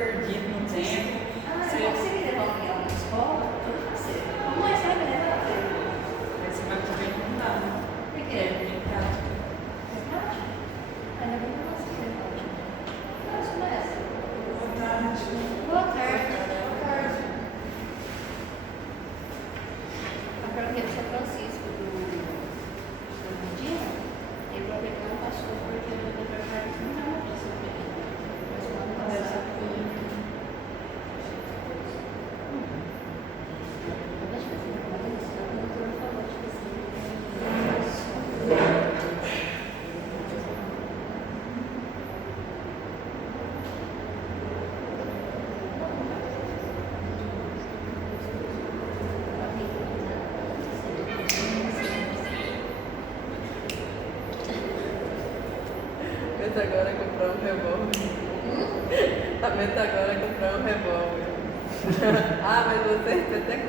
perdido no tempo. Ah, você consegue levar o Miguel na escola? Tudo fazer. Como é que você vai levar ele? Mas você vai poder não dá, né? Por quê? É bem prático. É prático? Ainda bem que eu consigo levar o Miguel. Mas começa. Boa tarde. Boa tarde. Boa tarde. A pergunta do São Francisco do Medina, ele falou que não passou porque o doutor Carlos não estava precisando. Mas o ano passado foi. Deixa eu ver como é isso. O doutor falou, tipo assim. Meta agora é comprar um revólver. A meta agora é comprar um revólver. Ah, mas você é peteco.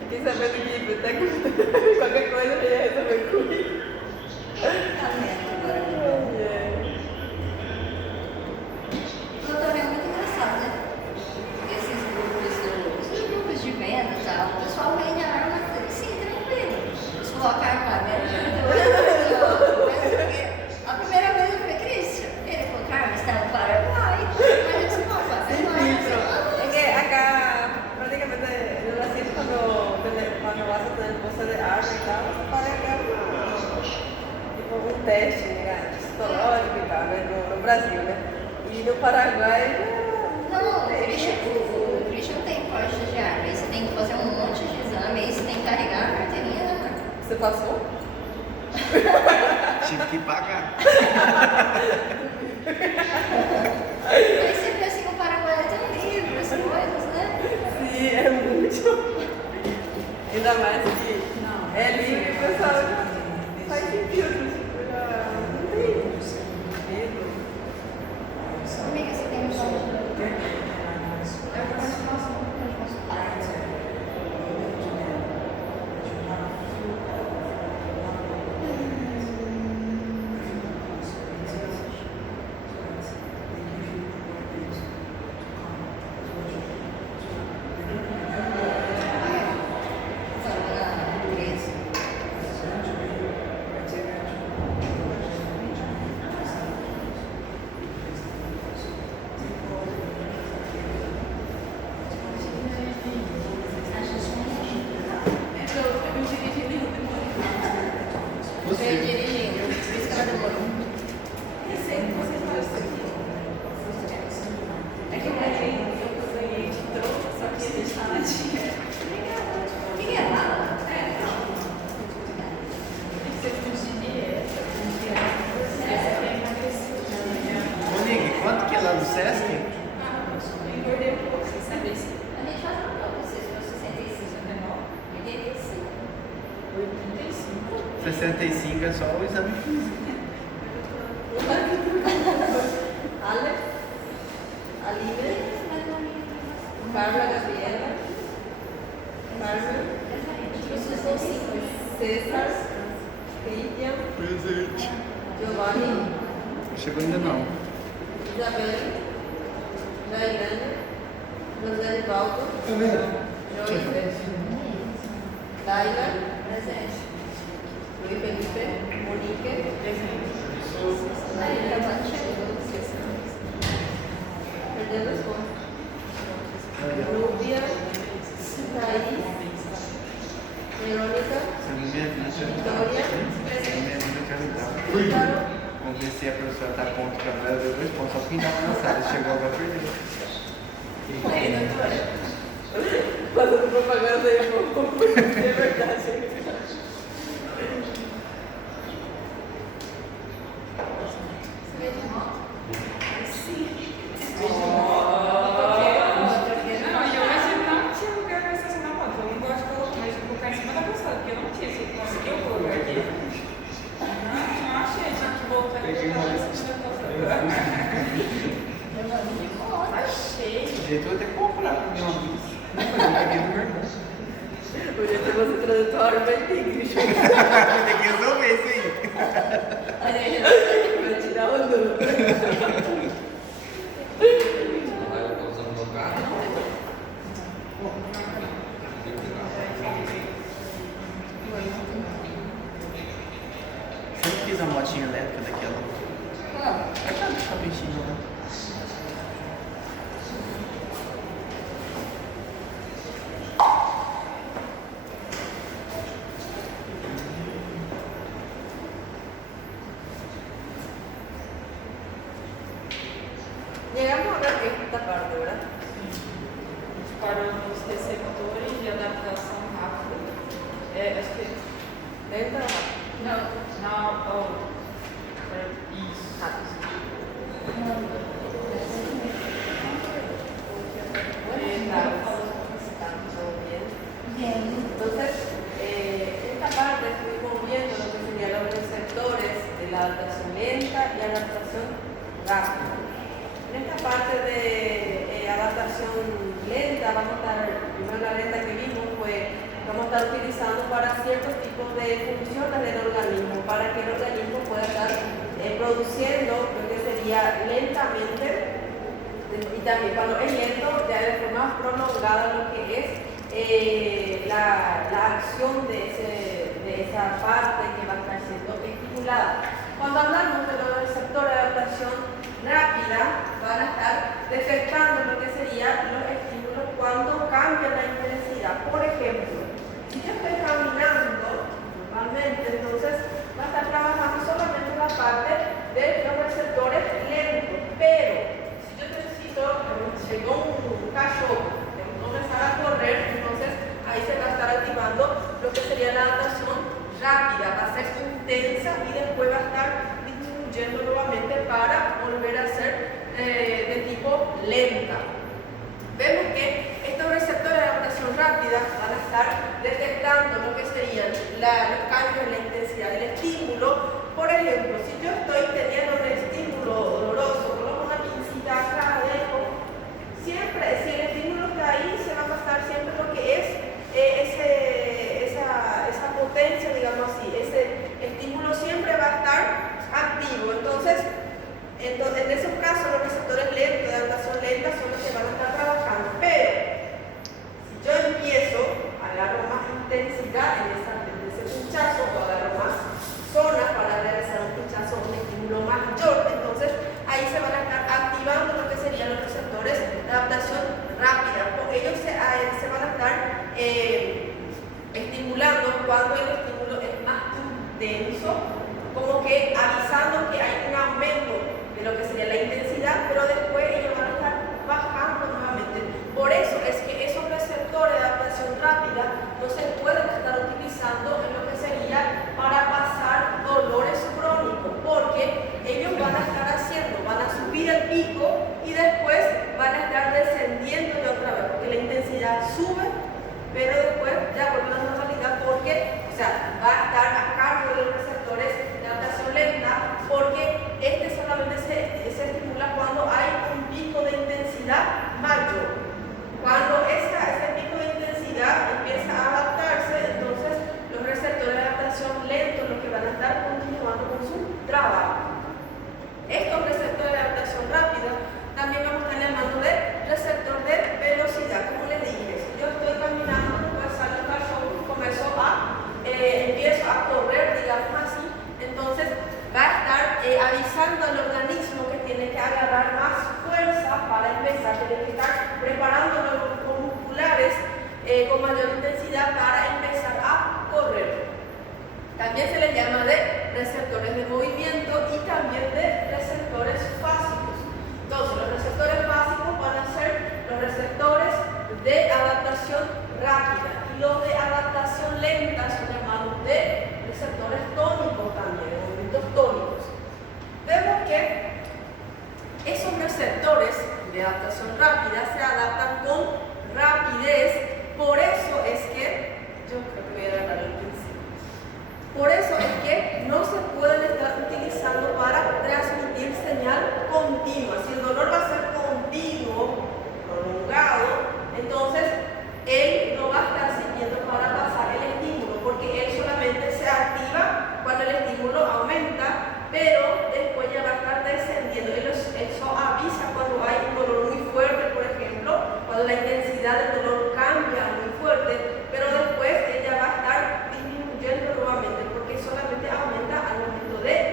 Fiquei sabendo que peteco, qualquer coisa eu ia resolver comigo. A meta agora. Doutor, é muito engraçado, né? Esses grupos de venda e tal, o pessoal vende a arma assim, tranquilo. Eles colocam a arma lá dentro. A primeira vez eu falei, Cristian, ele falou, Carmen, está no Paraguai. Mas eu disse, nossa, Sí, pero es que acá prácticamente en Brasil cuando vas a tener cosas de arma y tal, vas a pagar acá tipo un teste, né, psicológico e tal, né, no Brasil, né? E no Paraguai Não, o Christian não tem porte de arma. Aí você tem que fazer um monte de exame, aí você tem que carregar a carteirinha da arma. você passou? Tive que pagar. Aí você vê assim, o Paraguai é tão livre, as coisas, né? Sim, é muito. Ainda mais que é livre, o pessoal faz sem filtro, tipo, já não tem medo. Amiga, você tem um som de... Eu posso Veio dirigindo, por isso que ela demorou. É que eu ganhei de troco, só que a gente tá na dinheiro. Quem é lá? Monique, quanto que é lá no Sesc? A gente faz uma prova, vocês foram 65, 85. 65 é só o exame físico. Alex, Aline, Bárbara Gabriela, Bárbara, César, Cristian, Presente. Giovanni, Chegou ainda não. Isabelle, Jairane, José Rivaldo, Joyce, Laila, Presente. Luiz Felipe, Monique, Aí, gravando, chegou. perdendo as contas. Núbia, Thaís, Verônica, Você não me avisa. Vitória, Você não me avisa, eu quero dar. Ícaro, Vamos ver se a professora tá a ponto que ela deu 2 pontos. Só quem tava na sala chegou agora perdeu. Aí, doutora. fazendo propaganda aí, pô. É verdade. Você veio de moto? Sim. Ó. Não, e hoje não tinha lugar pra estacionar moto. Eu não gosto de colocar, mas de colocar em cima da calçada, porque eu não tinha. Você conseguiu colocar aqui? Não achei, tinha que voltar e colocar em cima da calçada. Achei. O jeito eu vou ter que comprar pra minha amiga. Eu peguei do meu irmão. O jeito de você trazer tua arma vai ter que Tem que resolver isso aí. Aí, vai tirar o dano. quis a motinha elétrica daquela. Não. Aquela do capricinho, né? Llegamos a ver esta parte, ¿verdad? Para os receptores de adaptação rápida. Acho que Lenta o rápido. Não. Isso. Rápido. Todo bien. Bien. Entonces, esta parte estuvimos viendo lo que serían los receptores de la adaptación lenta y adaptación rápida. En esta parte de adaptación lenta, vamos a estar, primero la lenta que vimos, pues vamos a estar utilizando para ciertos tipos de funciones del organismo, para que el organismo pueda estar produciendo lo que sería lentamente, y también cuando es lento, ya de forma prolongada lo que es la acción de esa parte que va a estar siendo estimulada. Cuando hablamos de los receptores de adaptación rápida, van a estar detectando lo que serían los estímulos cuando cambia la intensidad. Por ejemplo, si yo estoy caminando normalmente, entonces va a estar trabajando solamente la parte de los receptores lentos, pero si yo necesito, llegó un cachorro, comenzar a correr, entonces ahí se va a estar activando lo que sería la adaptación rápida, va a ser intensa y después va a estar disminuyendo nuevamente para volver a ser de tipo lenta. Vemos que estos receptores de adaptación rápida van a estar detectando lo que serían los cambios en la intensidad del estímulo. Por ejemplo, si yo estoy teniendo un estímulo doloroso, coloco una pincita acá, dejo, siempre, si el estímulo está ahí, se va a pasar siempre lo que es esa potencia, digamos así, ese estímulo siempre va a estar activo. Entonces, en esos casos, los receptores lentos de adaptación lenta son los que van a estar trabajando. Pero, si yo empiezo, agarro más intensidad en ese pinchazo, o agarro más zonas para realizar un pinchazo, un estímulo mayor, entonces ahí se van a estar activando lo que serían los receptores de adaptación rápida. Ellos se van a estar estimulando cuando el estímulo es más intenso, como que avisando que hay un aumento de lo que sería la intensidad, pero después ellos van a estar bajando nuevamente. Por eso es que esos receptores de adaptación rápida no se pueden estar utilizando en lo que sería para pasar dolores crónicos, porque ellos van a estar haciendo, van a subir el pico y después van a estar descendiendo de otra vez, porque la intensidad sube, pero después ya vuelve a la normalidad, porque, o sea, va a estar a cargo de los receptores de adaptación lenta, porque solamente se estimula cuando hay un pico de intensidad mayor. Cuando ese pico de intensidad empieza a adaptarse, entonces los receptores de adaptación lentos los que van a estar continuando con su trabajo. Estos receptores de adaptación rápida también vamos a estar llamando de receptor de velocidad. Como les dije, si yo estoy caminando, pues sale un cachorro y empiezo a correr, digamos así, entonces va a estar avisando al organismo que tiene que agarrar más fuerza para empezar, tiene que estar preparando los grupos musculares con mayor intensidad para empezar a correr. También se les llama de receptores de movimiento y también de receptores básicos. Entonces, los receptores básicos van a ser los receptores de adaptación rápida y los de adaptación lenta son llamados de receptores tónicos también, movimientos tónicos. Vemos que esos receptores de adaptación rápida se adaptan con rapidez, por eso es que, yo creo que voy a agarrar el principio, por eso es que no se pueden estar utilizando para transmitir señal continua. Si el dolor va a ser continuo, prolongado, entonces él no va a estar sirviendo para pasar el estímulo, porque él solamente se activa cuando el estímulo aumenta, pero después ya va a estar descendiendo. Eso avisa cuando hay un dolor muy fuerte, por ejemplo, cuando la intensidad del dolor cambia muy fuerte, pero después ella va a estar disminuyendo nuevamente, porque solamente aumenta al momento de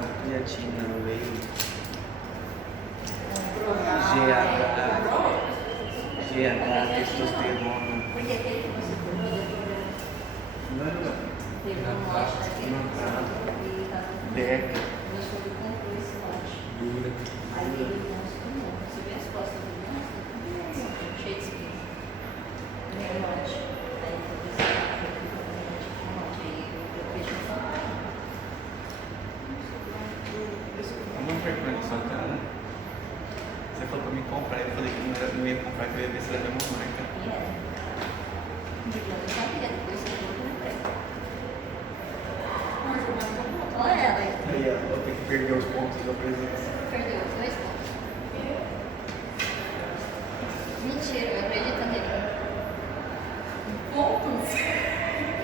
creatina, whey, Prova. GH, testosterona. Porque aquele que você falou, doutora, Não, teve um lote daquele não, e tá Deca. meu sogro comprou esse lote. Dura. Aí ele monstro. Você vê as costas do monstro? Cheio de espinho. Meu lote. Aí eu falei assim, um lote. Aí eu fiz no Santana. Eu não frequento Santana. Você falou pra me comprar, eu falei que não ia comprar, que eu ia ver se era a mesma marca. E era. De quando eu sabia, depois eu comprei. Olha ela aí. Aí eu vou ter que perder os pontos da presença. Perdeu os 2 pontos. Mentira, eu acredito nele. Pontos.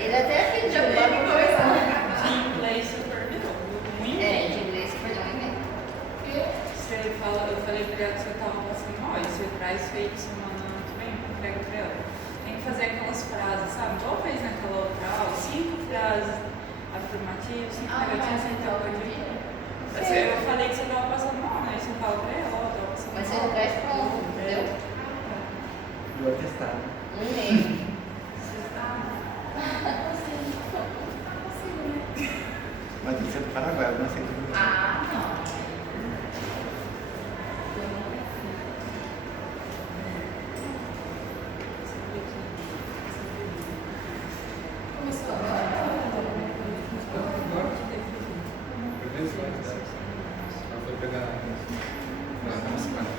Ele até pediu Já uma teve coisa. de inglês super perdeu. É, de inglês perdeu um e-mail. Você fala, eu falei pra ela que você tava assim, ó, e você traz feito semana que vem, entrega pra ela. Tem que fazer aquelas frases, sabe? Igual fez naquela outra aula, 5 frases afirmativas, 5 negativas, 5 negativas. Eu falei que você tava passando mal, né? Você fala pra ela, ó, tava passando mal. Mas você traz pronto, entendeu? Do atestado. Um e-mail. Mas tem que ser do Paraguai, eu não aceito do Brasil. Ah, não. Ela foi pegar na semana.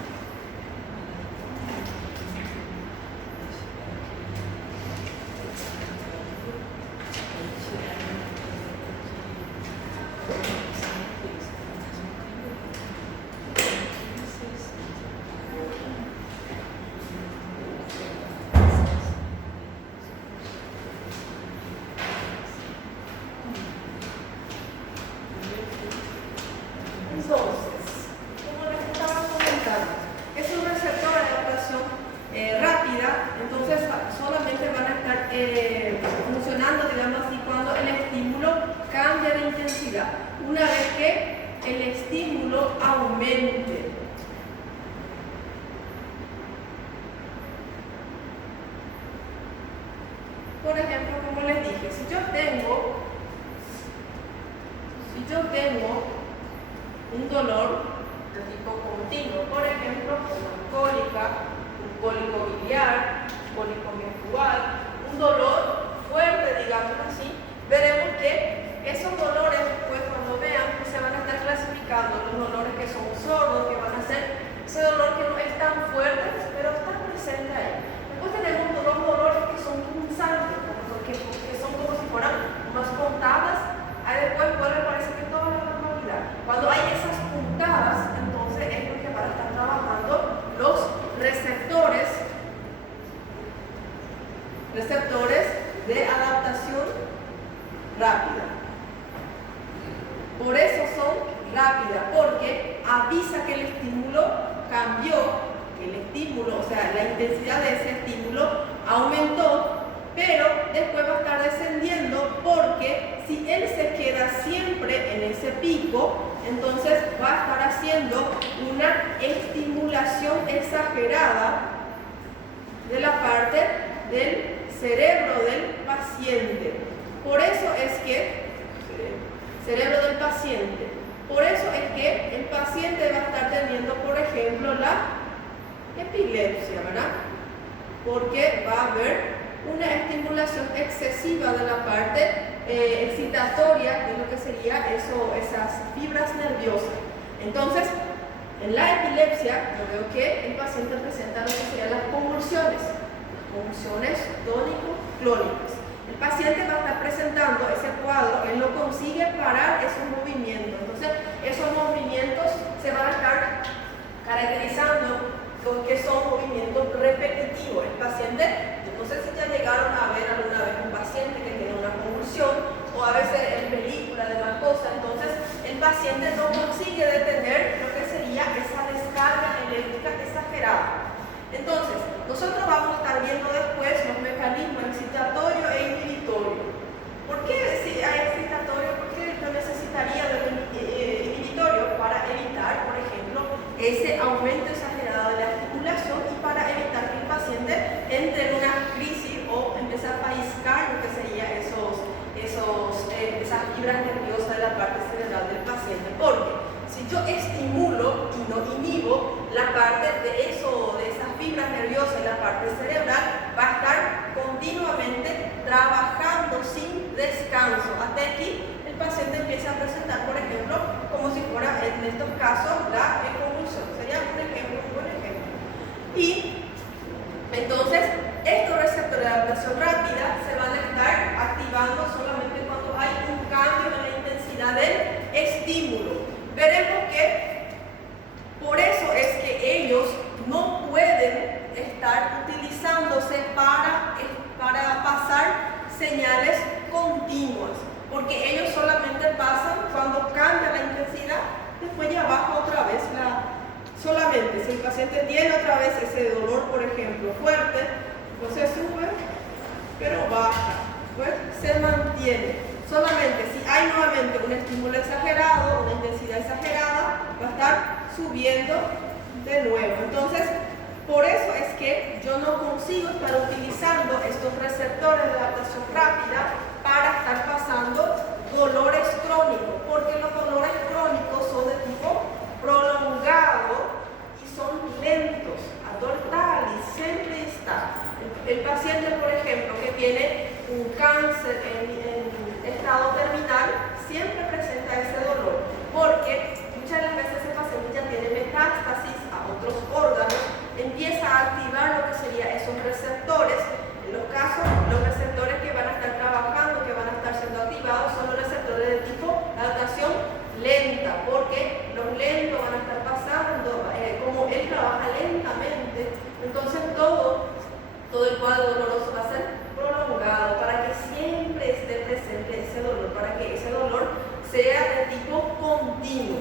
Entonces, como les estaba comentando, es un receptor de adaptación rápida, entonces solamente van a estar funcionando, digamos así, cuando el estímulo cambia de intensidad. Una vez que el estímulo aumente. Por ejemplo, como les dije, si yo tengo un dolor de tipo continuo, por ejemplo, una cólica, un cólico biliar, un cólico menstrual, un dolor fuerte, digamos así, veremos que esos dolores, después cuando vean, pues se van a estar clasificando los dolores que son sordos, que van a ser ese dolor que no es tan fuerte, pero está presente ahí. Después tenemos los dolores que son punzantes, que son como si fueran unas puntadas, ahí después vuelve a parecer que toda la normalidad. Cuando hay esas puntadas, entonces es lo que van a estar trabajando los receptores de adaptación rápida. Por eso son rápidas, porque avisa que el estímulo cambió, que el estímulo, o sea, la intensidad de ese estímulo aumentó, pero después va a estar descendiendo porque si él se queda siempre en ese pico, entonces va a estar haciendo una estimulación exagerada de la parte del cerebro del paciente. Por eso es que, cerebro del paciente, por eso es que el paciente va a estar teniendo, por ejemplo, la epilepsia, ¿verdad? Porque va a haber una estimulación excesiva de la parte excitatoria de lo que sería esas fibras nerviosas. Entonces, en la epilepsia, yo veo que el paciente presenta lo que serían las convulsiones tónico-clónicas. El paciente va a estar presentando ese cuadro, él no consigue parar esos movimientos. Entonces, esos movimientos se van a estar caracterizando con que son movimientos repetitivos. El paciente, no sé si ya llegaron a ver alguna vez un paciente que tiene una convulsión, o a veces en películas de la cosa, entonces el paciente no consigue detener lo que sería esa descarga eléctrica exagerada. Entonces, nosotros vamos a estar viendo después los mecanismos excitatorio e inhibitorio. ¿Por qué si hay excitatorio? ¿Por qué yo necesitaría de yo estimulo y no inhibo la parte de esas fibras nerviosas y la parte cerebral, va a estar continuamente trabajando sin descanso. Hasta aquí el paciente empieza a presentar, por ejemplo, como si fuera en estos casos la convulsión. Sería un ejemplo, un buen ejemplo. Y entonces estos receptores de adaptación rápida se van a estar activando solamente cuando hay un cambio en la intensidad del estímulo. Veremos que por eso es que ellos no pueden estar utilizándose para pasar señales continuas, porque ellos solamente pasan cuando cambia la intensidad, después ya baja otra vez solamente si el paciente tiene otra vez ese dolor, por ejemplo, fuerte, pues se sube, pero baja, pues se mantiene. Solamente si hay nuevamente un estímulo exagerado, una intensidad exagerada, va a estar subiendo de nuevo. Entonces, por eso es que yo no consigo estar utilizando estos receptores de adaptación rápida para estar pasando dolores crónicos, porque los dolores crónicos son de tipo prolongado y son lentos. Adortal y siempre está. El paciente, por ejemplo, que tiene un cáncer en estado terminal, siempre presenta ese dolor, porque muchas de las veces el paciente ya tiene metástasis a otros órganos, empieza a activar lo que serían esos receptores. En los casos, los receptores que van a estar trabajando, que van a estar siendo activados, son los receptores de tipo adaptación lenta, porque los lentos van a estar pasando, como él trabaja lentamente, entonces todo el cuadro doloroso va a ser prolongado para que siempre esté presente ese dolor, para que ese dolor sea de tipo continuo.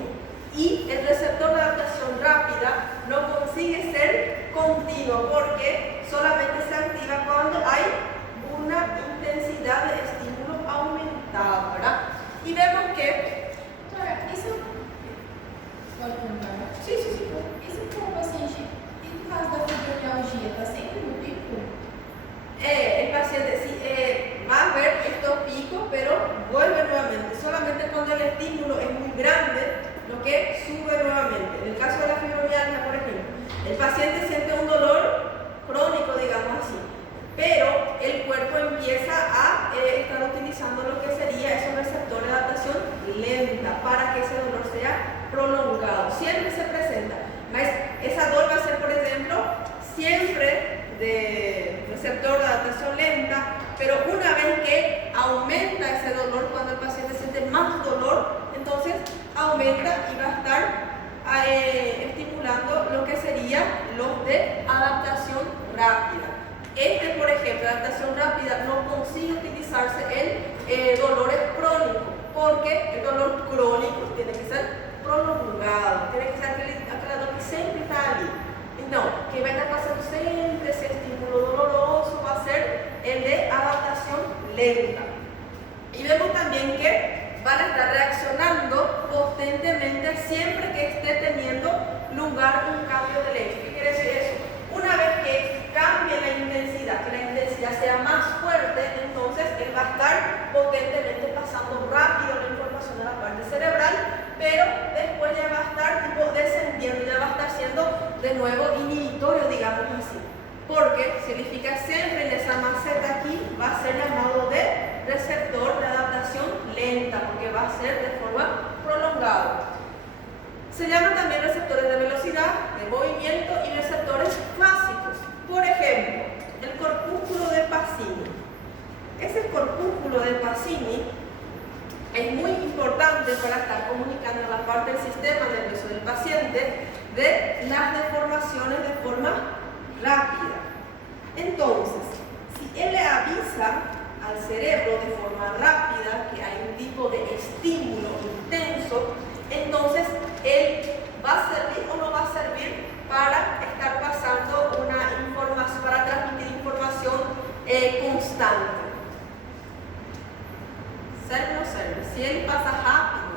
Y el receptor de adaptación rápida no consigue ser continuo porque solamente se activa cuando hay una intensidad de estímulo aumentada, ¿verdad? Y vemos que... Isso pode perguntar? Sí. Isso para o paciente, e no caso da fibromialgia, está sempre no pico? El paciente sí va a ver estos picos, pero vuelve nuevamente. Solamente cuando el estímulo es muy grande, lo que sube nuevamente. En el caso de la fibromialgia, por ejemplo, el paciente siente un dolor crónico, digamos así, pero el cuerpo empieza a estar utilizando lo que sería esos receptores de adaptación lenta para que ese dolor sea prolongado. Siempre se presenta. Esa dor va a ser, por ejemplo, siempre de receptor de adaptación lenta, pero una vez que aumenta ese dolor, cuando el paciente siente más dolor, entonces aumenta y va a estar estimulando lo que sería los de adaptación rápida. Por ejemplo, adaptación rápida no consigue utilizarse en dolores crónicos, porque el dolor crónico tiene que ser prolongado, tiene que ser aquel dolor que siempre está allí. No, que va a estar pasando siempre ese estímulo doloroso, va a ser el de adaptación lenta. Y vemos también que van a estar reaccionando potentemente siempre que esté teniendo lugar un cambio de lecho. ¿Qué quiere decir eso? Una vez que cambie la intensidad, que la intensidad sea más fuerte, entonces él va a estar potentemente pasando rápido la información a la parte cerebral, pero después ya va a estar descendiendo, ya va a estar siendo de nuevo inhibitorio, digamos así, porque significa siempre en esa maceta aquí va a ser llamado de receptor de adaptación lenta, porque va a ser de forma prolongada. Se llaman también receptores de velocidad, de movimiento y receptores básicos. Por ejemplo, el corpúsculo de Pacini. Ese corpúsculo de Pacini es muy importante para estar comunicando la parte del sistema nervioso del paciente de las deformaciones de forma rápida. Entonces, si él le avisa al cerebro de forma rápida que hay un tipo de estímulo intenso, entonces él va a servir o no va a servir para estar pasando una información, para transmitir información constante. ¿Serve o no serve? Si él pasa rápido,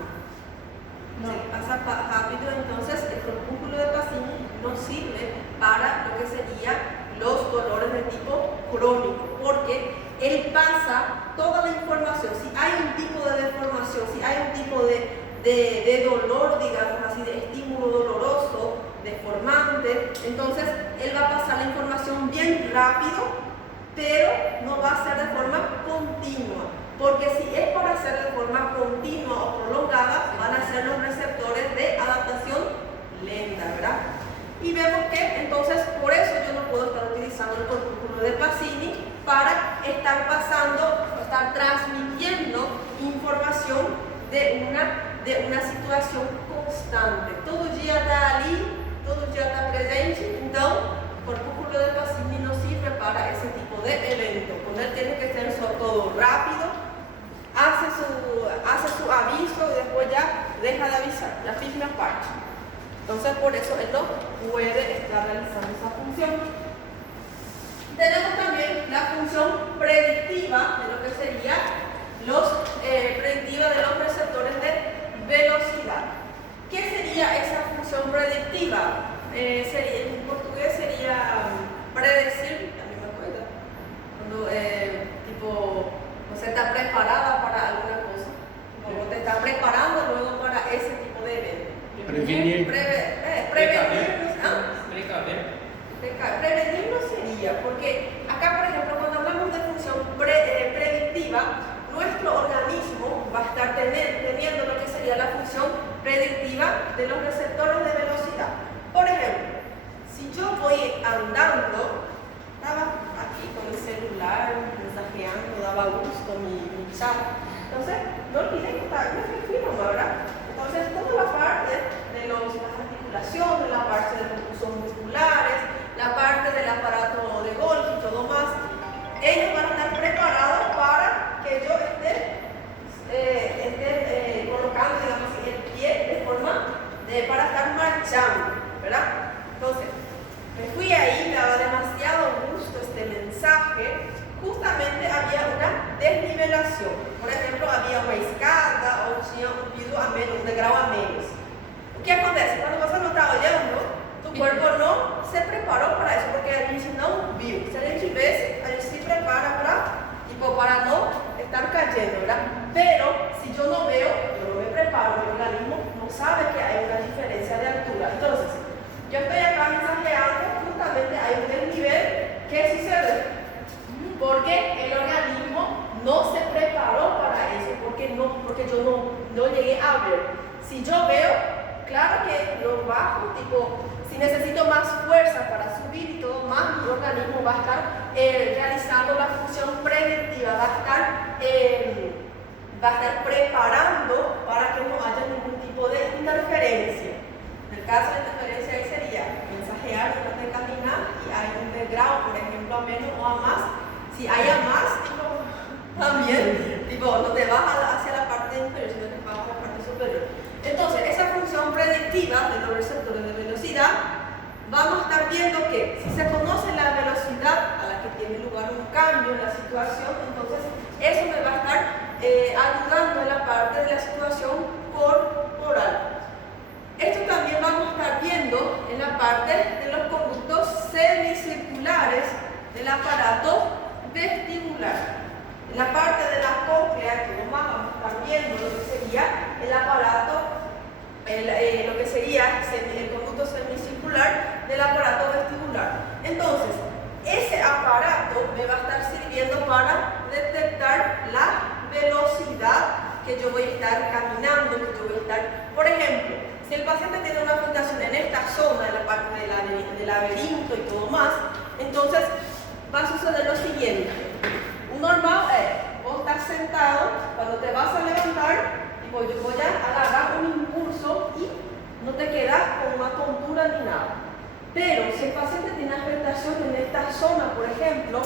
entonces el corpúsculo de Pacini no sirve para lo que serían los dolores de tipo crónico, porque él pasa toda la información. Si hay un tipo de deformación, si hay un tipo de de dolor, digamos así, de estímulo doloroso, deformante. Entonces, él va a pasar la información bien rápido, pero no va a ser de forma continua. Porque si es para hacer de forma continua o prolongada, van a ser los receptores de adaptación lenta, ¿verdad? Y vemos que entonces por eso yo no puedo estar utilizando el corpúsculo de Pacini para estar pasando, estar transmitiendo información de una situación constante. Todo dia está ali, todo dia está presente, então o corpúsculo de Pacini no sirve para ese tipo de evento. Con él tiene que ser todo rápido, hace su aviso y después ya deja de avisar, la misma parte. Entonces por eso él no puede estar realizando esa función. Tenemos también la función predictiva de lo que sería predictiva de los receptores de velocidad. ¿Qué sería esa función predictiva? En portugués sería predecir, a mí me acuerdo, cuando tipo você está preparada para alguna cosa, o te está preparando luego para ese tipo de evento. Prevenir. Prevenir, prevenir no sería, porque acá, por ejemplo, cuando hablamos de función predictiva, nuestro organismo va a estar teniendo lo que sería la función predictiva de los receptores de velocidad. Por ejemplo, si yo voy andando, estaba aquí con el celular, mensajeando, daba gusto mi chat. Entonces, no olvidé que me fui nomás, ¿verdad? Entonces, toda la parte de las articulaciones, la parte de los músculos musculares, la parte del aparato de Golgi y todo más, ellos van a estar preparados para que yo esté colocando, digamos así, el pie de forma para estar marchando, ¿verdad? Entonces, me fui ahí, me daba demasiado gusto este mensaje. Justamente había una desnivelación. Por ejemplo, había una escada ou tinha um piso a menos, um degrau a menos. O que acontece? Quando você não está olhando, tu corpo não se preparou para isso, porque a gente não viu. Se a gente vê, a gente se prepara para não estar cayendo, ¿verdad? Pero si yo no veo, yo no me preparo, mi organismo no sabe que hay una diferencia de altura. Entonces, yo estoy acá mensajeando, justamente hay un desnivel. ¿Qué sucede? Porque el organismo no se preparó para eso, porque yo no llegué a ver. Si yo veo, claro que lo bajo, tipo, si necesito más fuerza para subir y todo más, mi organismo va a estar realizando la función preventiva, va a estar preparando para que no haya ningún tipo de interferencia. En el caso de interferencia ahí sería mensajear después de caminar y hay un degrado, por ejemplo, a menos o a más. Si hay a más, también, no te vas hacia la parte inferior, sino que vas a la parte superior. Entonces, esa función predictiva de los receptores de velocidad, vamos a estar viendo que si se conoce la velocidad a la que tiene lugar un cambio en la situación, entonces eso me va a estar ayudando en la parte de la situación corporal. Esto también vamos a estar viendo en la parte de los conductos semicirculares del aparato vestibular. En la parte de la cóclea, que nomás vamos a estar viendo lo que sería el aparato, lo que sería el conducto semicircular del aparato vestibular. Entonces, ese aparato me va a estar sirviendo para detectar la velocidad que yo voy a estar caminando, que yo voy a estar, por ejemplo, si el paciente tiene una afectación en esta zona, en la parte del laberinto y todo más, entonces va a suceder lo siguiente. Un normal es, vos estás sentado, cuando te vas a levantar, yo voy a agarrar un impulso y no te quedas con una tontura ni nada. Pero si el paciente tiene afectación en esta zona, por ejemplo,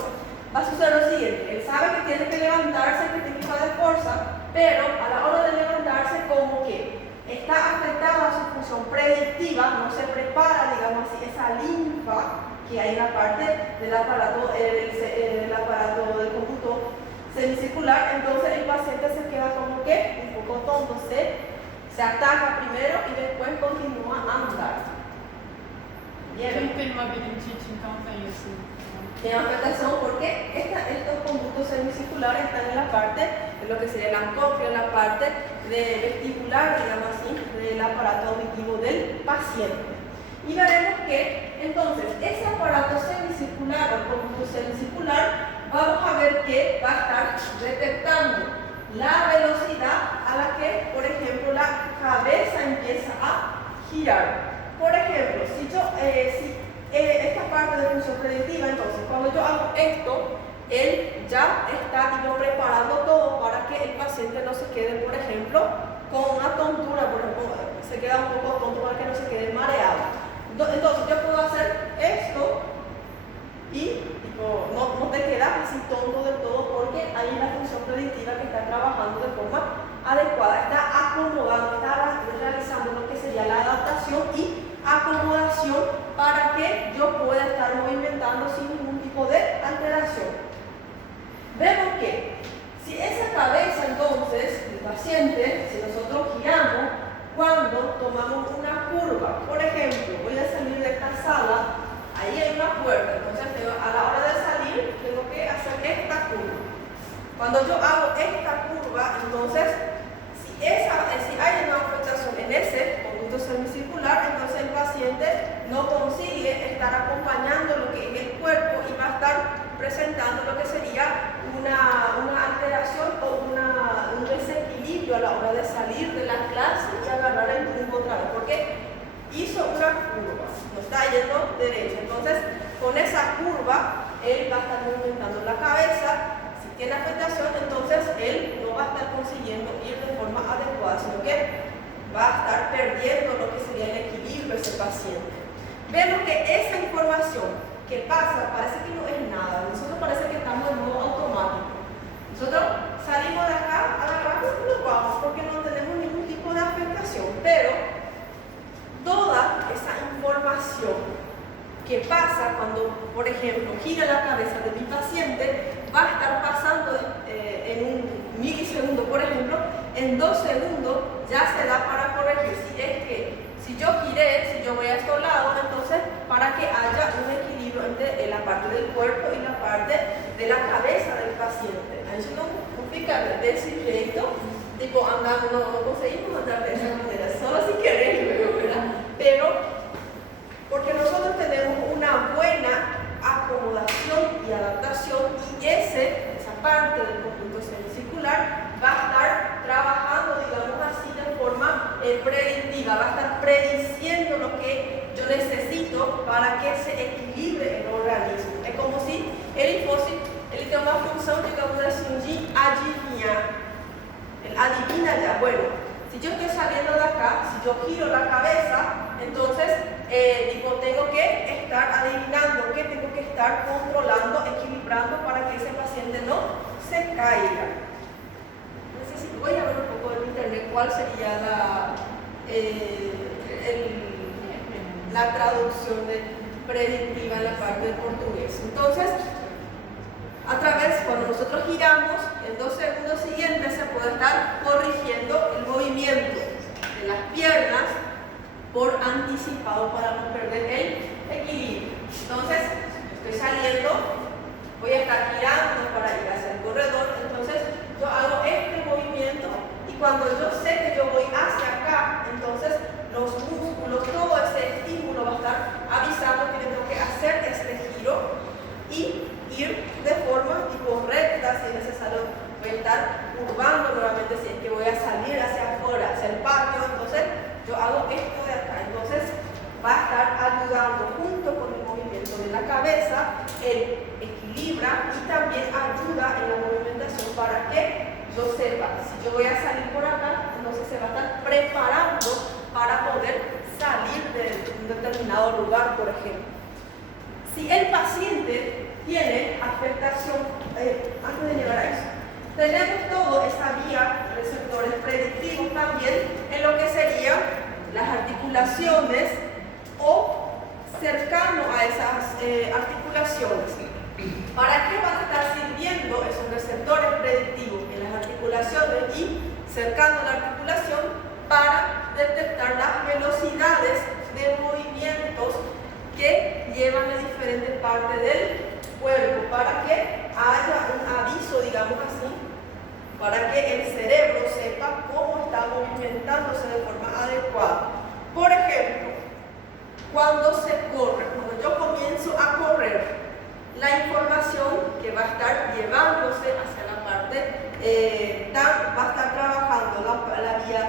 va a suceder lo siguiente. Él sabe que tiene que levantarse, que tiene que usar de fuerza, pero a la hora de levantarse, como que está afectada su función predictiva, no se prepara, digamos así, esa linfa que hay en la parte del aparato, el aparato del conducto semicircular. Entonces el paciente se queda como que un poco tonto, se ataca primero y después continúa a andar. Quem tem uma labirintite, então tem isso. Tem afectación porque estos conductos semicirculares están en la parte de lo que sería la cóclea, en la parte vestibular, digamos así, del aparato auditivo del paciente. Y veremos que entonces ese aparato semicircular o conducto semicircular, vamos a ver que va a estar detectando la velocidad a la que, por ejemplo, la cabeza empieza a girar. Por ejemplo, esta parte de función predictiva, entonces cuando yo hago esto, él ya está preparando todo para que el paciente no se quede, por ejemplo, con una tontura, por ejemplo, se queda un poco tonto para que no se quede mareado. Entonces yo puedo hacer esto y no te quedas así tonto del todo, porque ahí la función predictiva que está trabajando de forma adecuada, está acomodando, está realizando lo que sería la adaptación y acomodación para que yo pueda estar movimentando sin ningún tipo de alteración. Vemos que si esa cabeza entonces del paciente, si nosotros giramos cuando tomamos una curva, por ejemplo, voy a salir de esta sala, ahí hay una puerta, entonces a la hora de salir tengo que hacer esta curva. Cuando yo hago esta curva, entonces si hay una afectación en ese conducto semicircular, entonces el paciente no consigue estar acompañando lo que es el cuerpo y va a estar presentando lo que sería una alteración o un desequilibrio a la hora de salir de la clase y agarrar el rumbo otra vez, porque hizo una curva, no está yendo derecho. Entonces, con esa curva, él va a estar movimentando la cabeza. Si tiene afectación, entonces él no va a estar consiguiendo ir de forma adecuada, sino que va a estar perdiendo lo que sería el equilibrio de ese paciente. Vemos que esa información que pasa parece que no es nada. Nosotros parece que estamos en modo automático. Nosotros salimos de acá, agarramos y nos vamos porque no tenemos ningún tipo de afectación. Pero toda esa información que pasa cuando, por ejemplo, gira la cabeza de mi paciente, va a estar pasando en un milisegundo, por ejemplo, en 2 segundos ya se da para corregir. Si yo giré, si yo voy a estos lados, entonces para que haya un equilibrio entre la parte del cuerpo y la parte de la cabeza del paciente. A eso no fica desse jeito, andando, no conseguimos andar de esa manera, solo si queremos, ¿verdad? Pero porque nosotros tenemos una buena acomodación y adaptación, y esa parte del conjunto semicircular va a estar trabajando, digamos así, de forma predictiva, va a estar prediciendo lo que yo necesito para que se equilibre el organismo. Es como si ele tiene una función, digamos así, de adivinar. Él adivina ya, bueno, si yo estoy saliendo de acá, si yo giro la cabeza, entonces tengo que estar adivinando, que tengo que estar controlando, equilibrando para que ese paciente no se caiga. Voy a ver un poco en internet cuál sería la traducción de predictiva en la parte del portugués. Entonces, cuando nosotros giramos, en 2 segundos siguientes se puede estar corrigiendo el movimiento de las piernas por anticipado para no perder el equilibrio. Entonces, estoy saliendo, voy a estar girando para ir hacia el corredor, entonces yo hago este movimiento y cuando yo sé que yo voy hacia acá, entonces los músculos, todo ese estímulo va a estar avisando que yo tengo que hacer este giro y ir de forma recta, si es necesario. Voy a estar curvando nuevamente si es que voy a salir hacia afuera, hacia el patio, entonces yo hago esto de acá. Entonces va a estar ayudando junto con el movimiento de la cabeza, él equilibra y también ayuda en la movimentación para que yo sepa, si yo voy a salir por acá, entonces se va a estar preparando para poder salir de un determinado lugar, por ejemplo. Si el paciente tiene afectación, antes de llegar a eso, tenemos toda esa vía, receptores predictivos también en lo que serían las articulaciones o cercano a esas articulaciones. ¿Para qué van a estar sirviendo esos receptores predictivos en las articulaciones y cercano a la articulación? Para detectar las velocidades de movimientos que llevan a diferentes partes del cuerpo, para que haya un aviso, digamos así, para que el cerebro sepa cómo está movimentándose de forma adecuada. Por ejemplo, cuando se corre, cuando yo comienzo a correr, la información que va a estar llevándose hacia la parte, va a estar trabajando la vía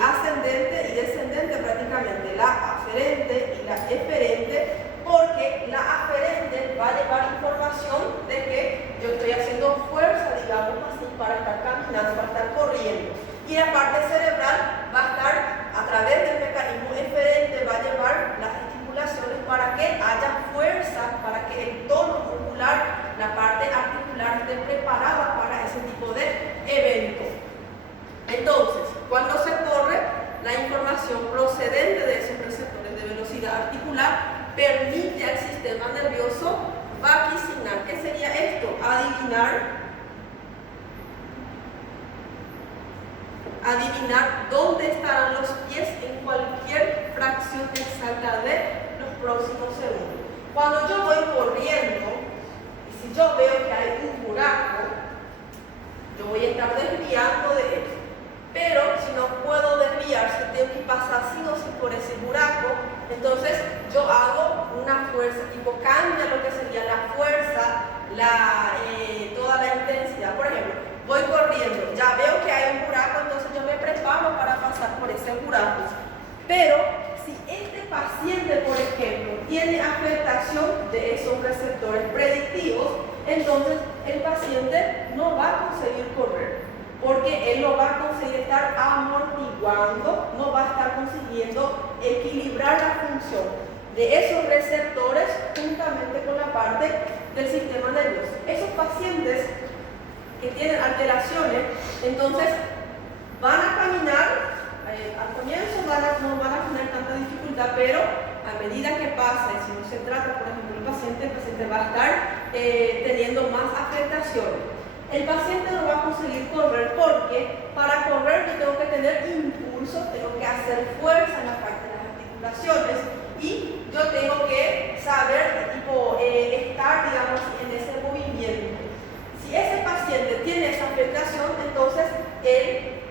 ascendente y descendente prácticamente, la aferente y la eferente, porque la aferente va a llevar información de que yo estoy haciendo fuerza, digamos así, para estar caminando, para estar corriendo. Y la parte cerebral va a estar, a través del mecanismo eferente, va a llevar las estimulaciones para que haya fuerza, para que el tono muscular, la parte articular esté preparada para ese tipo de evento. Entonces, cuando se corre, la información procedente de esos receptores de velocidad articular permite al sistema nervioso vaticinar. ¿Qué sería esto? Adivinar dónde estarán los pies en cualquier fracción exacta de los próximos segundos. Cuando yo voy corriendo, y si yo veo que hay un buraco, yo voy a estar desviando de él. Pero si no puedo desviar, si tengo que pasar sí o sí por ese buraco, entonces yo hago una fuerza, tipo cambia lo que sería la fuerza, toda la intensidad. Por ejemplo, voy corriendo, ya veo que hay un buraco, entonces yo me preparo para pasar por ese buraco. Pero si este paciente, por ejemplo, tiene afectación de esos receptores predictivos, entonces el paciente no va a conseguir correr, porque él no va a conseguir estar amortiguando, no va a estar consiguiendo equilibrar la función de esos receptores juntamente con la parte del sistema nervioso. Esos pacientes que tienen alteraciones, entonces van a caminar, al comienzo no van a tener tanta dificultad, pero a medida que pasa, y si no se trata, por ejemplo, el paciente va a estar teniendo más afectaciones. El paciente no va a conseguir correr porque para correr yo tengo que tener impulso, tengo que hacer fuerza en la parte de las articulaciones y yo tengo que saber estar, digamos, en ese movimiento. Si ese paciente tiene esa afectación, entonces él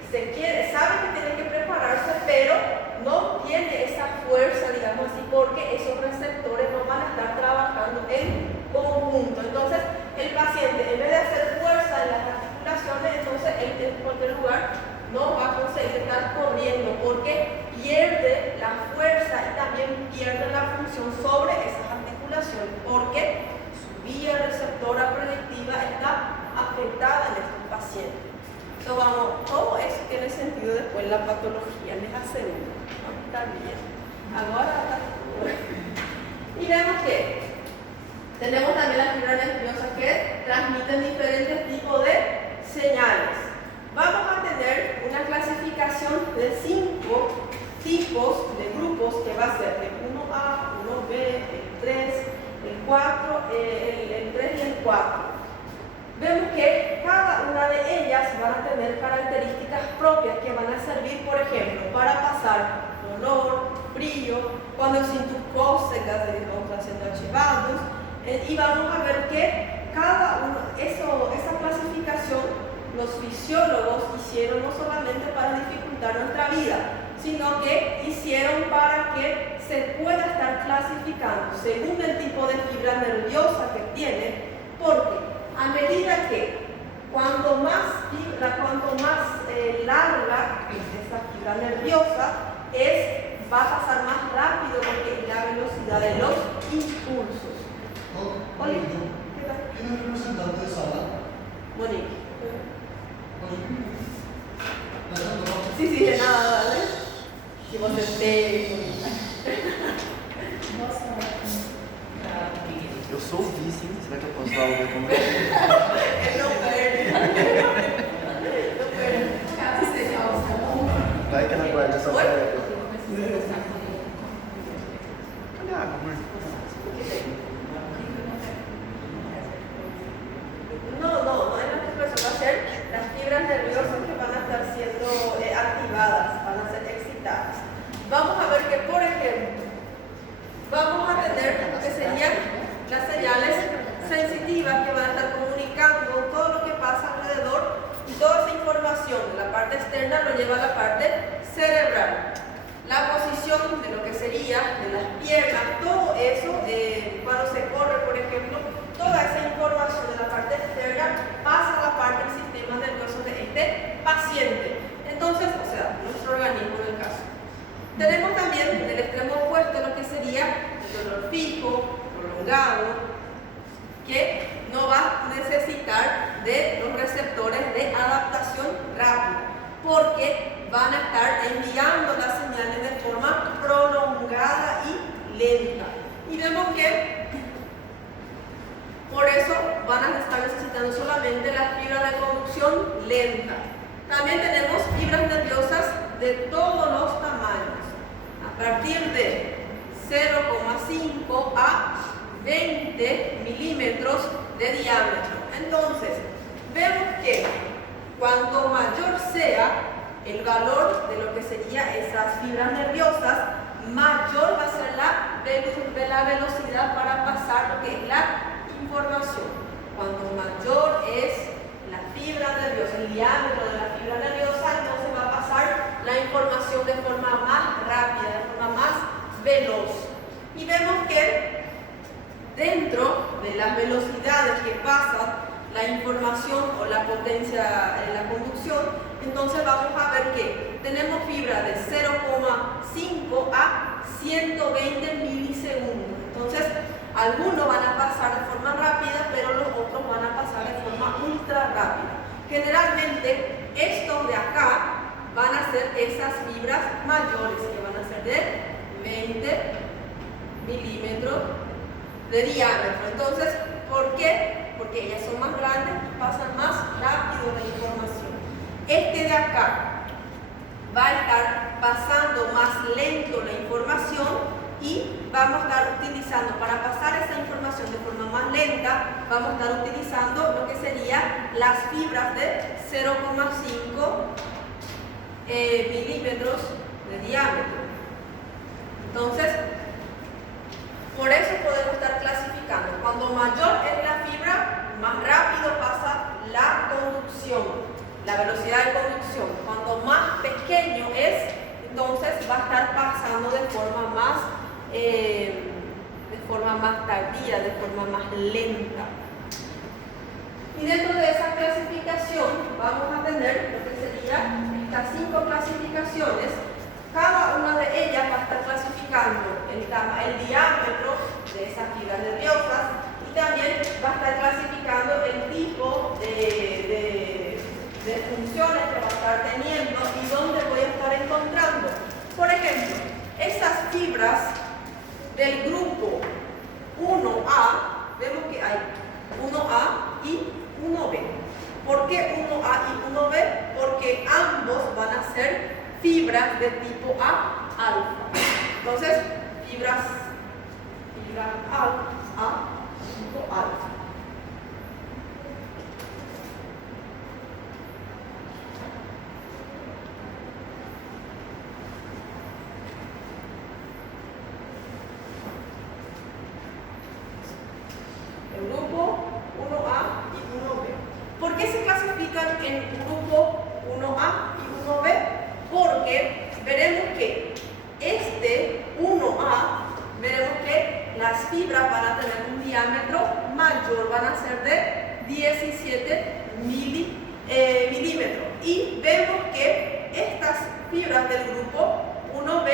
sabe que tiene que prepararse, pero no tiene esa fuerza, digamos así, porque esos receptores no van a estar trabajando en conjunto. Entonces, el paciente, en vez de hacer fuerza en las articulaciones, entonces él en cualquier lugar no va a conseguir estar corriendo porque pierde la fuerza y también pierde la función sobre esas articulaciones porque su vía receptora predictiva está afectada en estos pacientes. Todo eso tiene sentido después en la patología, les aseguro. Está bien. Ahora y vemos que tenemos también las fibras nerviosas que transmiten diferentes tipos de señales. Vamos a tener una clasificación de 5 tipos de grupos que va a ser el 1A, 1B, el 3, el 4, el 3 y el 4. Vemos que cada una de ellas van a tener características propias que van a servir, por ejemplo, para pasar dolor, frío, cuando siento cócegas, estamos haciendo archivados, y vamos a ver que cada uno, esa clasificación los fisiólogos hicieron no solamente para dificultar nuestra vida, sino que hicieron para que se pueda estar clasificando según el tipo de fibra nerviosa que tiene, porque a medida que cuanto más larga es esta fibra nerviosa, va a pasar más rápido porque la velocidad de los impulsos. Hola, ¿qué tal? ¿Quién es el representante de sala? Monique. ¿No? Sí, de nada, dale. Si vos estés. Eu sou o vice, hein? Será que eu posso dar o meu como? Ele não perde. Não perde. Caso seja o Vai que ela guarda essa Oi? tarefa. Cadê a água, amor? No es la expresión, va a ser las fibras nerviosas que van a estar siendo activadas, van a ser excitadas. Vamos a ver que, por ejemplo, vamos a tener lo que serían las señales sensitivas que van a estar comunicando todo lo que pasa alrededor y toda esa información información de la parte externa lo lleva a la parte cerebral. La posición de lo que sería de las piernas, todo eso, cuando se corre, por ejemplo, toda esa información de la parte externa pasa a la parte del sistema nervioso de este paciente. Entonces, o sea, nuestro organismo en el caso. Tenemos también en el extremo opuesto lo que sería el dolor fijo, prolongado, que no va a necesitar de los receptores de adaptación rápida, porque van a estar enviando las señales de forma prolongada y lenta. Y vemos que por eso van a estar necesitando solamente las fibras de conducción lenta. También tenemos fibras nerviosas de todos los tamaños, a partir de 0,5 a 20 milímetros de diámetro. Entonces, vemos que cuanto mayor sea el valor de lo que serían esas fibras nerviosas, mayor va a ser la velocidad para pasar lo que es la información. Cuanto mayor es la fibra nerviosa, el diámetro de la fibra nerviosa, entonces va a pasar la información de forma más rápida, de forma más veloz. Y vemos que dentro de las velocidades que pasa la información o la potencia en la conducción, entonces vamos a ver que tenemos fibras de 0,5 a 120 milisegundos. Entonces, algunos van a pasar de forma rápida, pero los otros van a pasar de forma ultra rápida. Generalmente, estos de acá van a ser esas fibras mayores, que van a ser de 20 milímetros de diámetro. Entonces, ¿por qué? Porque ellas son más grandes y pasan más rápido la información. Este de acá va a estar pasando más lento la información y vamos a estar utilizando, para pasar esa información de forma más lenta, vamos a estar utilizando lo que serían las fibras de 0,5 milímetros de diámetro. Entonces, por eso podemos estar clasificando. Cuando mayor es la fibra, más rápido pasa la conducción, la velocidad de conducción. Cuando más pequeño es, entonces va a estar pasando de forma más tardía, de forma más lenta. Y dentro de esa clasificación vamos a tener lo que serían estas 5 clasificaciones. Cada una de ellas va a estar clasificando el diámetro de esas fibras nerviosas y también va a estar clasificando el tipo de funciones que va a estar teniendo y dónde voy a estar encontrando. Por ejemplo, esas fibras del grupo 1A, vemos que hay 1A y 1B. ¿Por qué 1A y 1B? Porque ambos van a ser fibras de tipo A alfa. Entonces, fibra A tipo alfa. El grupo 1A y 1B. ¿Por qué se clasifican en grupo 1A y 1B? Porque veremos que este 1A, veremos que las fibras van a tener un diámetro mayor, van a ser de 17 milímetros. Y vemos que estas fibras del grupo 1B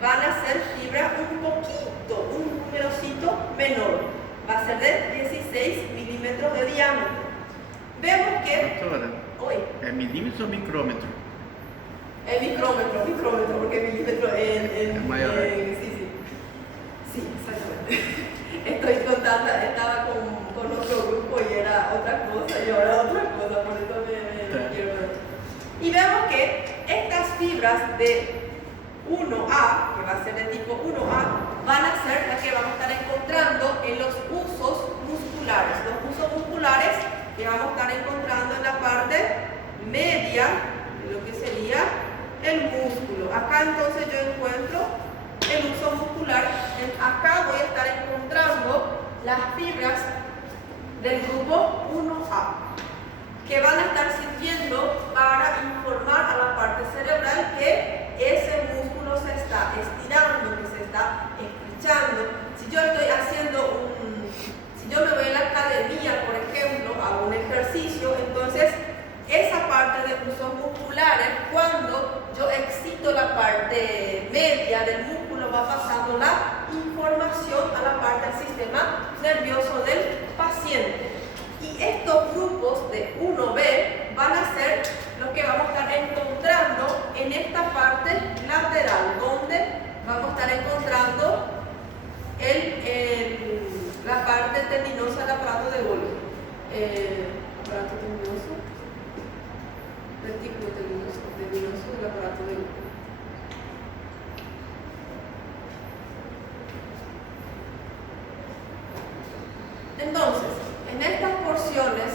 van a ser fibras un poquito, un numerosito menor. Va a ser de 16 milímetros de diámetro. Vemos que... Doutora, Oi. é milímetro ou micrômetro? Es micrómetro, porque milímetro Es mayor. sí, exactamente. Estoy contando, estaba con otro grupo y era otra cosa y ahora otra cosa, por eso me quiero. Y vemos que estas fibras de 1A, que va a ser de tipo 1A, van a ser las que vamos a estar encontrando en los usos musculares. Los usos musculares que vamos a estar encontrando en la parte media de lo que sería el músculo. Acá entonces yo encuentro el uso muscular. Acá voy a estar encontrando las fibras del grupo 1A. que van a estar sirviendo para informar a la parte cerebral que ese músculo se está estirando, que se está estrechando. Si yo estoy haciendo si yo me voy a la academia, por ejemplo, hago un ejercicio, entonces esa parte de usos musculares, cuando yo excito la parte media del músculo, va pasando la información a la parte del sistema nervioso del paciente. Y estos grupos de 1B van a ser los que vamos a estar encontrando en esta parte lateral, donde vamos a estar encontrando la parte tendinosa del aparato de Golgi. Aparato tendinoso, retículo tendinoso del aparato de Golgi. Entonces, en estas porciones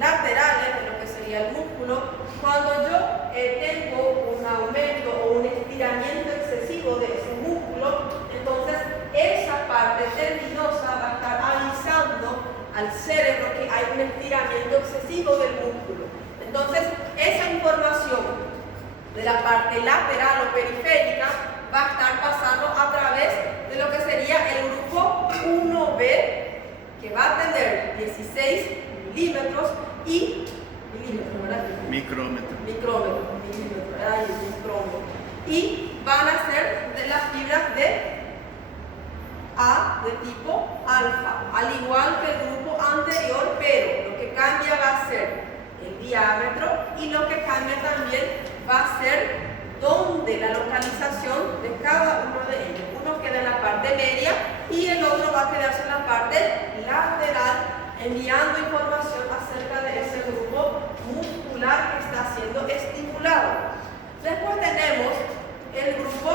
laterales de lo que sería el músculo, cuando yo tengo un aumento o un estiramiento excesivo de ese músculo, entonces esa parte tendinosa va a estar avisando al cerebro que hay un estiramiento excesivo del músculo. Entonces, esa información de la parte lateral o periférica va a estar pasando a través de lo que sería el grupo 1B, que va a tener 16 milímetros y Micrómetro. Y van a ser de las fibras de A de tipo alfa, al igual que el grupo anterior, pero lo que cambia va a ser el diámetro y lo que cambia también va a ser dónde la localización de cada uno de ellos. Uno queda en la parte media y el otro va a quedarse en la parte lateral, enviando información acerca de ese grupo muscular que está siendo estimulado. Después tenemos el grupo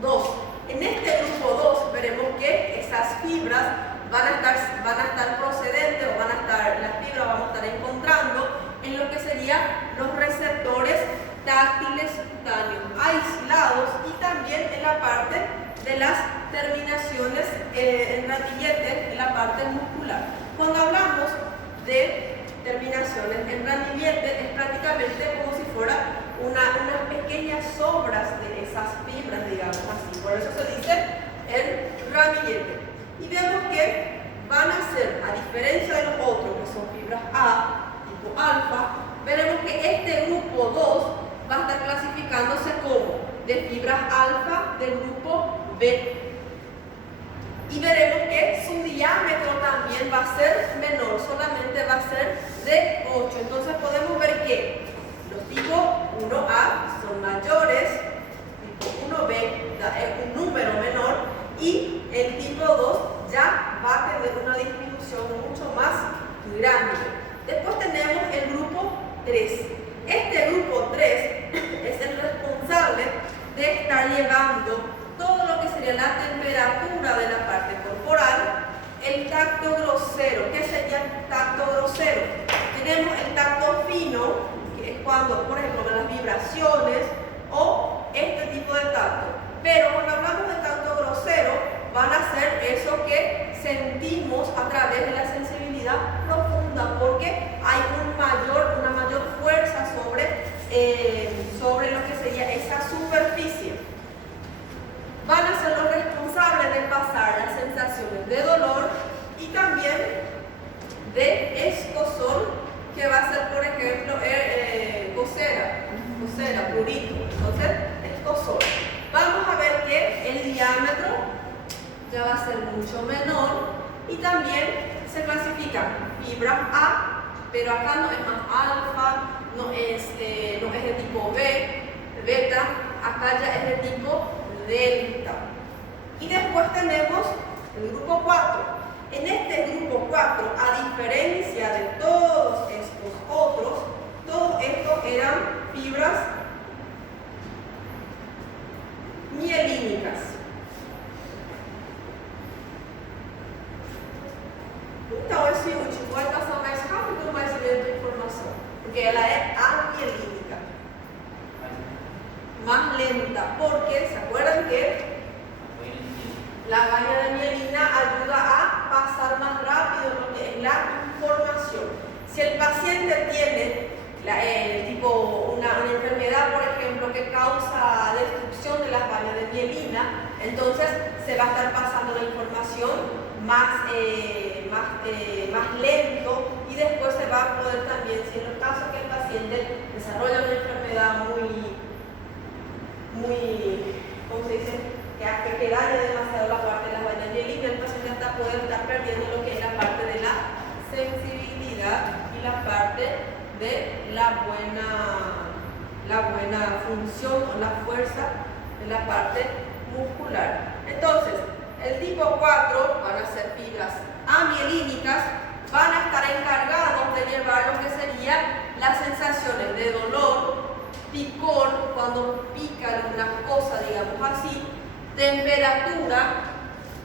2. En este grupo 2 veremos que esas fibras van a estar procedentes, o las fibras vamos a estar encontrando en lo que serían los receptores táctiles cutáneos aislados y también en la parte de las terminaciones en ramilletes, en la parte muscular. Cuando hablamos de terminaciones en ramillete, es prácticamente como si fuera unas pequeñas sobras de esas fibras, digamos así. Por eso se dice el ramillete. Y vemos que van a ser, a diferencia de los otros que son fibras A, tipo alfa, veremos que este grupo 2 va a estar clasificándose como de fibras alfa del grupo B. Y veremos que su diámetro también va a ser menor, solamente va a ser de 8. Entonces podemos ver que los tipos 1A son mayores, tipo 1B es un número menor y el tipo 2 ya va a tener una disminución mucho más grande. Después tenemos el grupo 3. Este grupo 3 es el responsable de estar llevando todo lo que sería la temperatura de la parte corporal, el tacto grosero. ¿Qué sería el tacto grosero? Tenemos el tacto fino, que es cuando, por ejemplo, las vibraciones o este tipo de tacto. Pero cuando hablamos de tacto grosero, van a ser eso que sentimos a través de la sensibilidad profunda, porque hay una mayor fuerza sobre lo que sería esa superficie. Van a ser los responsables de pasar las sensaciones de dolor y también de escozor, que va a ser, por ejemplo, cosera, prurito. Entonces, escozor. Vamos a ver que el diámetro ya va a ser mucho menor y también se clasifican fibras A, pero acá no es más alfa, no es de tipo B, beta, acá ya es de tipo delta. Y después tenemos el grupo 4. En este grupo 4, a diferencia de todos estos otros, todos estos eran fibras mielínicas. Então, esse último vai passar mais rápido ou mais lento a informação? Porque ela é amielínica. Más lenta, porque se acuerdan que la vaina de mielina ayuda a pasar más rápido lo que es la información. tipo una enfermedad, por ejemplo, que causa destrucción de las vallas de mielina, entonces se va a estar pasando la información más lento y después se va a poder también, si en el caso que el paciente desarrolla una enfermedad ¿cómo se dice? Que daña demasiado la parte de las vallas mielina, el paciente hasta puede estar perdiendo lo que es la parte de la sensibilidad y la parte de la buena función o la fuerza de la parte muscular. Entonces, el tipo 4 van a ser fibras amielínicas, van a estar encargados de llevar lo que serían las sensaciones de dolor, picor, cuando pica alguna cosa, digamos así, temperatura,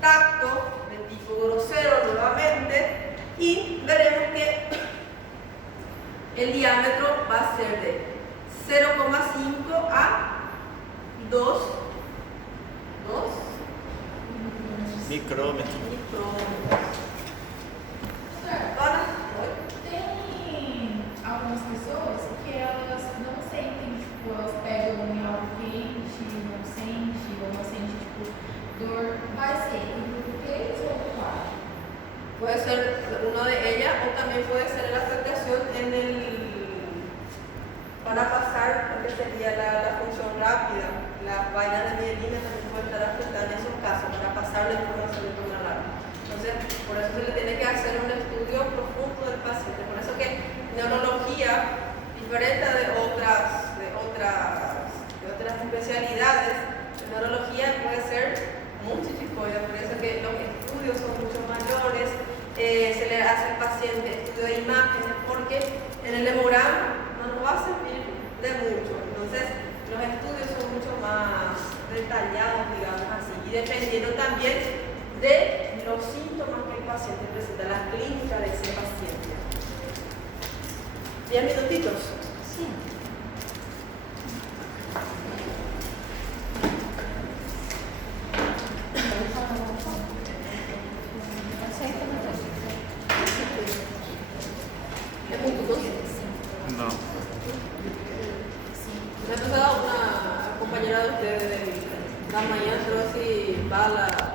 tacto, de tipo grosero nuevamente, y veremos que el diámetro va a ser de 0,5 a 2 Micrômetro. Tem algumas pessoas que elas não sentem, tipo, elas pegam em algo quente, não sente, ou não sente, tipo, dor. Vai ser em grupo 3 ou 4? Puede ser una de ellas o también puede ser la afectación para pasar lo que sería la función rápida. Las vainas de mielina también pueden estar afectadas en esos casos para pasar la información de forma rápida. Entonces, por eso se le tiene que hacer un estudio profundo del paciente. Por eso que neurología, diferente de otras especialidades, neurología puede ser multificoide, por eso que los estudios son mucho mayores, se le hace al paciente estudio de imágenes, porque en el hemograma no nos va a servir de mucho. Entonces, los estudios son mucho más detallados, digamos así, y dependiendo también de los síntomas que el paciente presenta, la clínica de ese paciente. 10 minutitos. Sí. ¿Es muy tutoso? No. Me ha pasado una compañera de ustedes de la mañana, pero si va a la